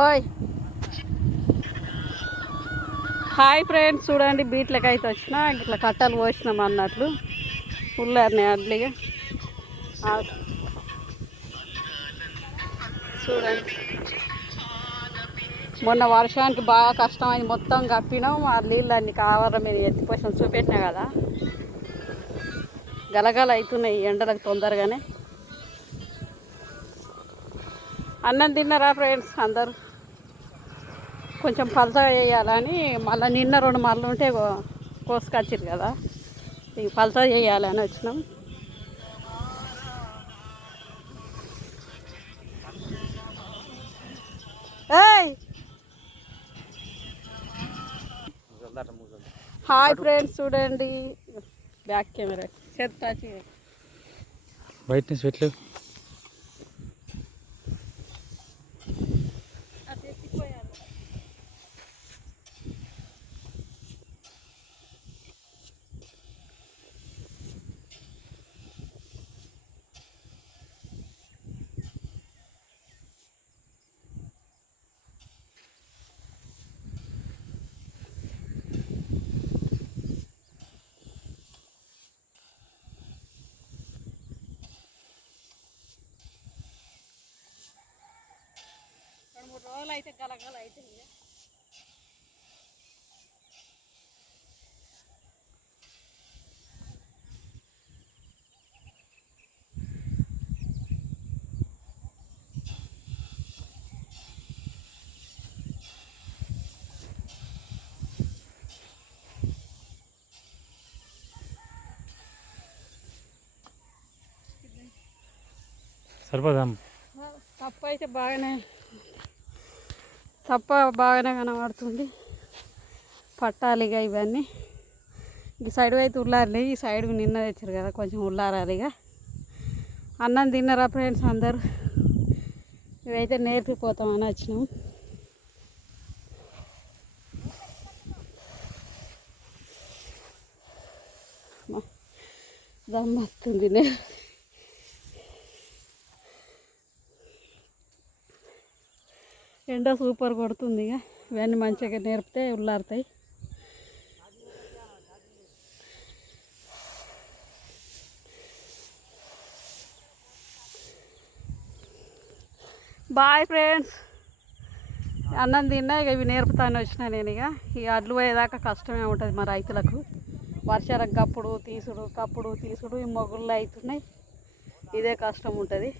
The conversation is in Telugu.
ఓయ్ హాయ్ ఫ్రెండ్స్, చూడండి బీట్లకి అయితే వచ్చిన ఇట్లా కట్టలు పోసినాం అన్నట్లు ఉల్లారినాయి అడ్లిగా. చూడండి, మొన్న వర్షానికి బాగా కష్టమైంది, మొత్తం కప్పినాం. ఆ నీళ్ళు అన్ని కావాల మీద ఎత్తిపోసిన చూపెట్టినా కదా, గలగల అవుతున్నాయి ఎండలకు తొందరగానే. అన్నం తిన్నారా ఫ్రెండ్స్ అందరు? కొంచెం పలసగా చేయాలని, మళ్ళీ నిన్న 2 మళ్ళీ ఉంటే కోసుకొచ్చారు కదా, ఇక పలసగా చేయాలని వచ్చినాం. హాయ్ ఫ్రెండ్స్, చూడండి బ్యాక్ కెమెరా చెత్త బయట నుంచి పెట్టలేవు. రోజులు అయితే గలగల అయితే సరిపోదా? తప్ప అయితే బాగానే కనబడుతుంది. పట్టాలిగా ఇవన్నీ. ఈ సైడ్ అయితే ఉల్లారలే, ఈ సైడ్ నిన్న తెచ్చారు కదా, కొంచెం ఉల్లారాలిగా. అన్నం తిన్నారా ఫ్రెండ్స్ అందరు? ఇవైతే నేర్పిపోతామని వచ్చినాం. దమ్మస్తుంది ఎండ సూపర్ కొడుతుంది. ఇక ఇవన్నీ మంచిగా నేర్పితే ఉల్లారుతాయి. బాయ్ ఫ్రెండ్స్, అన్నం తిన్నా, ఇక ఇవి నేర్పుతాను వచ్చినా నేను. ఇక ఈ అడ్లు పోయేదాకా కష్టమే ఉంటుంది మా రైతులకు. వర్షాలకు కప్పుడు తీసుడు ఈ మొగుళ్ళు అవుతున్నాయి, ఇదే కష్టం ఉంటుంది.